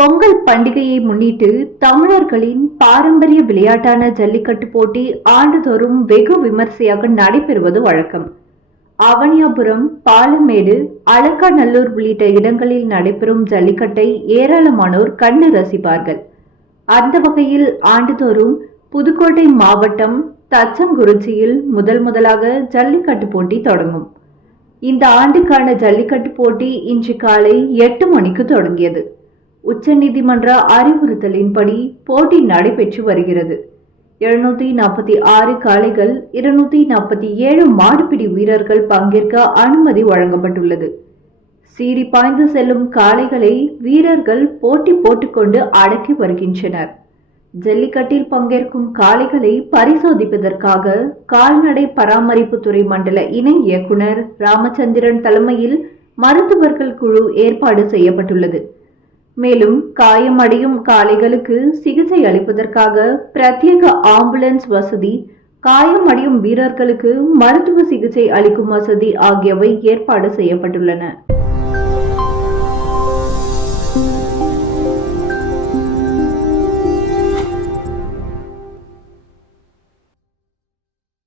பொங்கல் பண்டிகையை முன்னிட்டு தமிழர்களின் பாரம்பரிய விளையாட்டான ஜல்லிக்கட்டு போட்டி ஆண்டுதோறும் வெகு விமர்சையாக நடைபெறுவது வழக்கம். அவனியாபுரம் பாலமேடு அலக்காநல்லூர் உள்ளிட்ட இடங்களில் நடைபெறும் ஜல்லிக்கட்டை ஏராளமானோர் கண்டு ரசிப்பார்கள். அந்த வகையில் ஆண்டுதோறும் புதுக்கோட்டை மாவட்டம் தச்சங்குறிச்சியில் முதல் முதலாக ஜல்லிக்கட்டு போட்டி தொடங்கும். இந்த ஆண்டுக்கான ஜல்லிக்கட்டு போட்டி இன்று காலை எட்டு மணிக்கு தொடங்கியது. உச்சநீதிமன்ற அறிவுறுத்தலின்படி போட்டி நடைபெற்று வருகிறது. எழுநூத்தி நாற்பத்தி ஆறு காளைகள் இருநூத்தி நாற்பத்தி ஏழு மாடுபிடி வீரர்கள் பங்கேற்க அனுமதி வழங்கப்பட்டுள்ளது. சீறி பாய்ந்து செல்லும் காளைகளை வீரர்கள் போட்டி போட்டுக்கொண்டு அடக்கி வருகின்றனர். ஜல்லிக்கட்டில் பங்கேற்கும் காளைகளை பரிசோதிப்பதற்காக கால்நடை பராமரிப்புத்துறை மண்டல இணை இயக்குனர் ராமச்சந்திரன் தலைமையில் மருத்துவர்கள் குழு ஏற்பாடு செய்யப்பட்டுள்ளது. மேலும் காயமடையும் காளைகளுக்கு சிகிச்சை அளிப்பதற்காக பிரத்யேக ஆம்புலன்ஸ் வசதி காயமடையும் வீரர்களுக்கு மருத்துவ சிகிச்சை அளிக்கும் வசதி ஆகியவை ஏற்பாடு செய்யப்பட்டுள்ளன.